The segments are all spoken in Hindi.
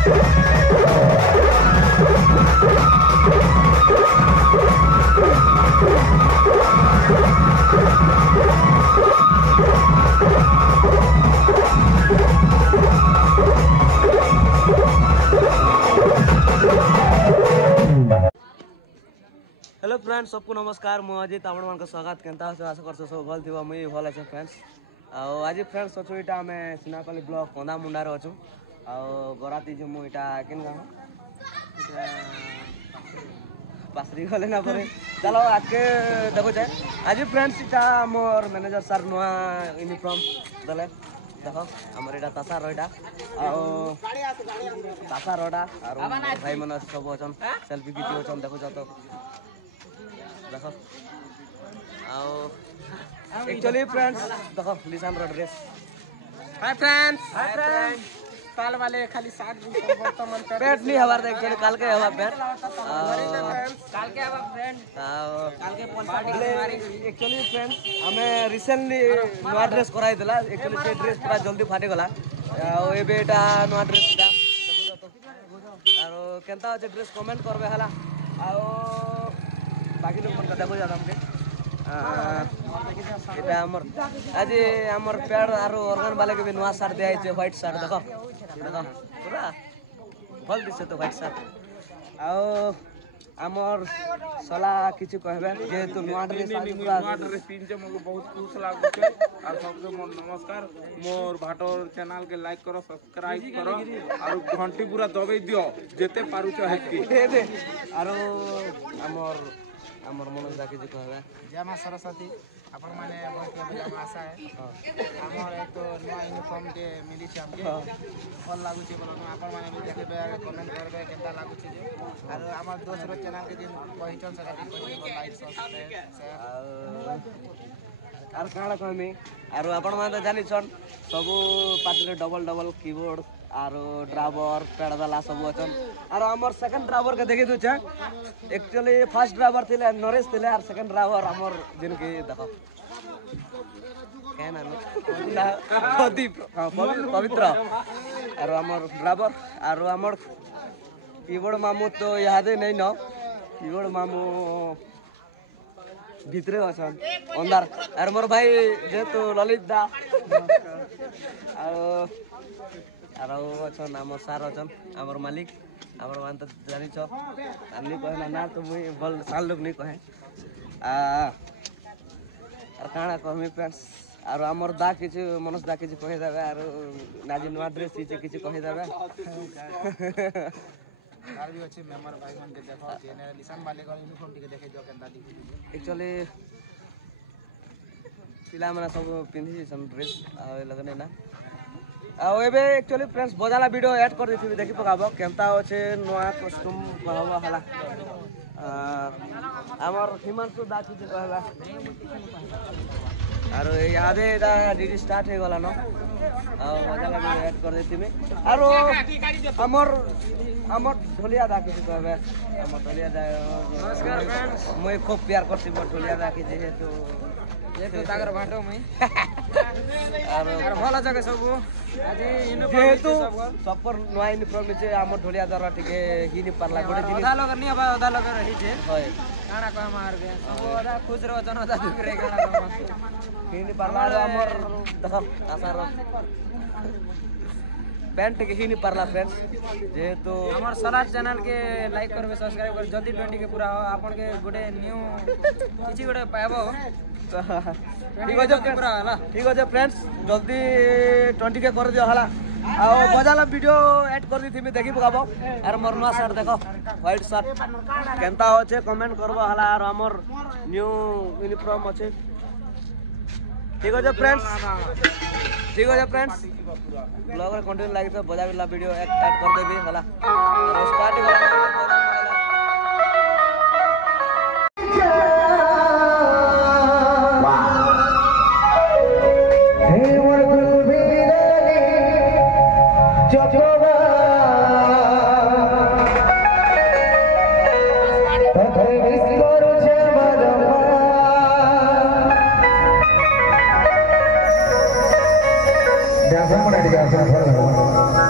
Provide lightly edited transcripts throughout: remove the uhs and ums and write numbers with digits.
हेलो फ्रेंड्स सबको नमस्कार मु अजित आपण मान स्वागत केनता आशा करछ सब भल थिबा मुई भल अछि फ्रेंड्स आज फ्रेंड्स अछु इटा हमें सिनापल्ली ब्लॉक कोंदा मुंडा रो अछु आ बराती जो मु इटा केन गाम पासरी गले ना परे चलो आके देखो जाए आज फ्रेंड्स इटा मोर मैनेजर सर नुआ यूनिफॉर्म दले देखो हमर इटा तासा रोइडा आ तासा रोडा आरो भाई मन सब अछन सेल्फी वीडियो अछन देखो जा तो देखो आओ एक्चुअली फ्रेंड्स देखो लिसान रो ड्रेस हाय फ्रेंड्स काल वाले खाली 60 दिन वर्तमान पेट नहीं हवार एक्चुअली काल के हवा पेट काल के हवा फ्रेंड काल के 5 एक्चुअली फ्रेंड्स हमें रिसेंटली नवा ड्रेस कराई देला एक्चुअली से ड्रेस पूरा जल्दी फाटी गला आ ए बेटा नवा ड्रेस दा देखो तो आरो केनता আছে ड्रेस कमेंट करबे हला आ बाकी लोग मन देखो जा हमके এটা আমার আজি আমার পেড় আর অর্গান वाले के भी नवा शर्ट दे आइছে व्हाइट शर्ट देखो देखो पूरा भल दिसे तो व्हाइट शर्ट आओ हमर सला किछु कहबे जे तू नवा ड्रेस पिन जे मको बहुत खुश लागो छे और सबके मोर नमस्कार मोर भाटोर चैनल के लाइक करो सब्सक्राइब करो और घंटी पूरा दबाई दियो जेते पारु छ हेकी दे और हमर मनोज दा के जे कहबे जय मां सरस्वती अपन माने बहुत के आशा है हमर एक तो नया यूनिफॉर्म के मिली छ हमके भल लागु छै बोलो अपन माने भी देखबे कमेंट करबे केता लागु छै जे और हमर दोस्त रो चैनल के दिन पहचान सकती लाइक सब्सक्राइब और काणा कहमी और आपण मान तो जानि छन सब पार्टी डबल डबल कीबोर्ड और ड्राइवर पेड़वाला सब अछन और हमर सेकंड ड्राइवर के देखि दु छ एक्चुअली फर्स्ट ड्राइवर थिले नरेश थिले और सेकंड ड्राइवर हमर जिन के देखो केना ना प्रदीप पवित्र और हमर ड्राइवर और हमर कीबोर्ड मामू तो याद नहीं न कीबोर्ड मामू भितरे अछन अंदर और मोर भाई जेतु ललित दा और अछन हमर सार अछन हमर मालिक हमर मान तो जानि छ अन्नी कहना ना तो मुई बल साल लोग नहीं कहे और काना कहमी फ्रेंड्स और हमर दा किछु मनोज दा किछु कहि देबे और नाजी नवा ड्रेस किछु कहि देबे आर भी अच्छे मेंबर भाई मन के देखो जेने लिसन वाले को यूनिफॉर्म टिके देखे जो केनता दी एक्चुअली पिला माने सब पिंधी सन ड्रेस आ लगने ना आ एबे एक्चुअली फ्रेंड्स बजाला वीडियो ऐड कर देथि देखि पकाबो केनता होचे नवा कॉस्ट्यूम पहनवा हला हमर हिमांशु दा कि कहला और यादे दा डीडी स्टार्ट हे गला न आ बजाला वीडियो ऐड कर देथि में और हमर ढोलिया दा कि कहबे हमर ढोलिया दा नमस्कार फ्रेंड्स मैं खूब प्यार करती मोर ढोलिया दा कि जेहेतु जेतु तागर भाटो मैं और भला जगह सब आज जेहेतु सब पर नया यूनिफॉर्म छे हमर ढोलिया द्वारा टिके ही नि परला गोटे जिनिस आधा लोग नहीं आधा लोग रही छे होय काना कह मार के सब आधा खुश रहो जनता दुख रे काना कह ही नि परला हमर देखो आशा रो पैंट के ही नहीं परला फ्रेंड्स जेहेतु हमर सारा चैनल के लाइक करबे सब्सक्राइब कर जल्दी 20 के पूरा हो आपन के गोटे न्यू किछि गोटे पाबो ठीक हो जे पूरा हला ठीक हो जे फ्रेंड्स जल्दी 20 के कर दियो हला आ बजाला वीडियो ऐड कर दी थी देखि पकाबो और मोर नवा शर्ट देखो व्हाइट शर्ट केनता होचे कमेंट करबो हला और हमर न्यू यूनिफॉर्म होचे ठीक हो जे फ्रेंड्स ठीक हो फ्रेंड्स ब्लॉग रे कंटिन्यू लागी तो बजा वाला वीडियो ऐड कर देबी हला और स्टार्ट हो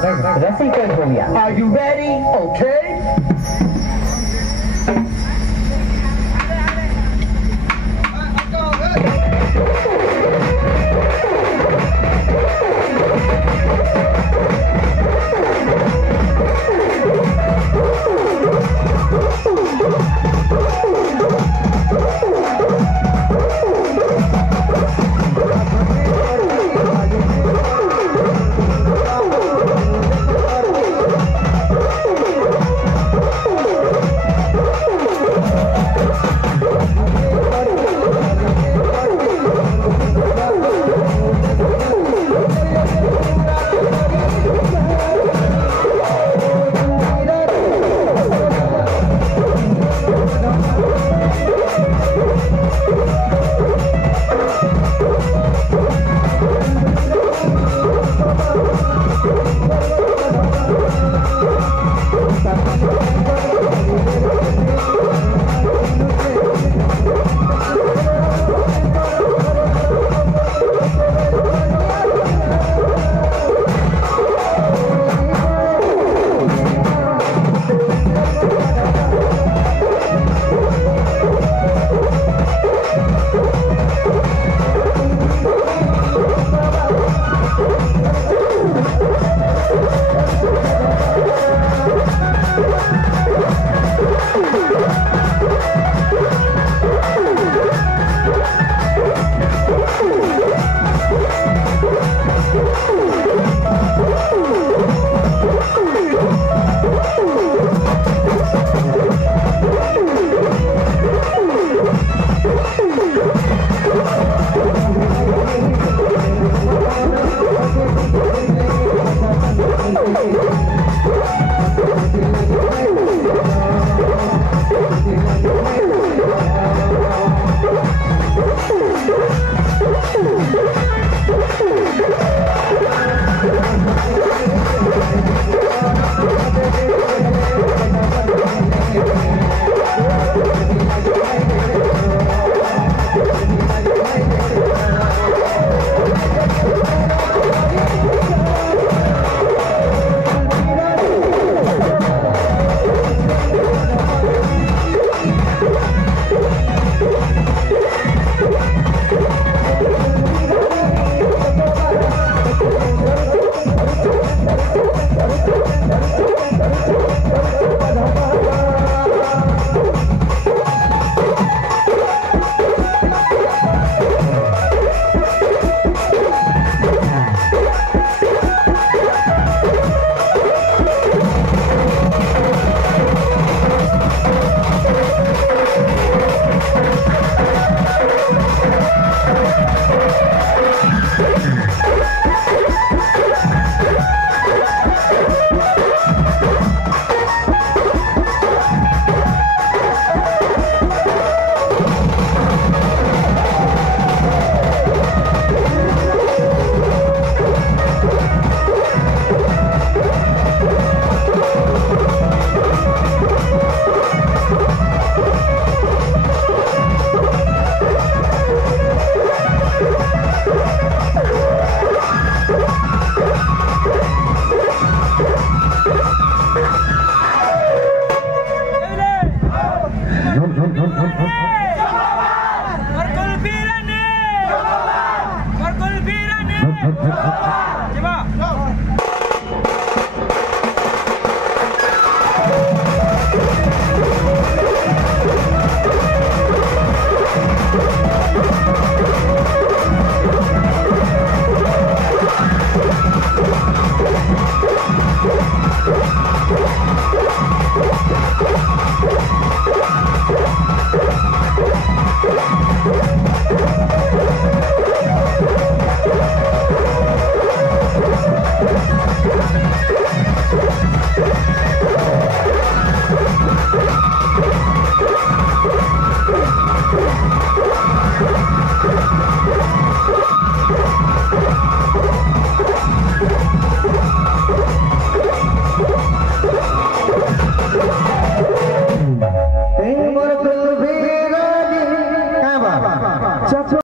Jangan रसीकरण हो गया। Are you ready? Okay. Thank you.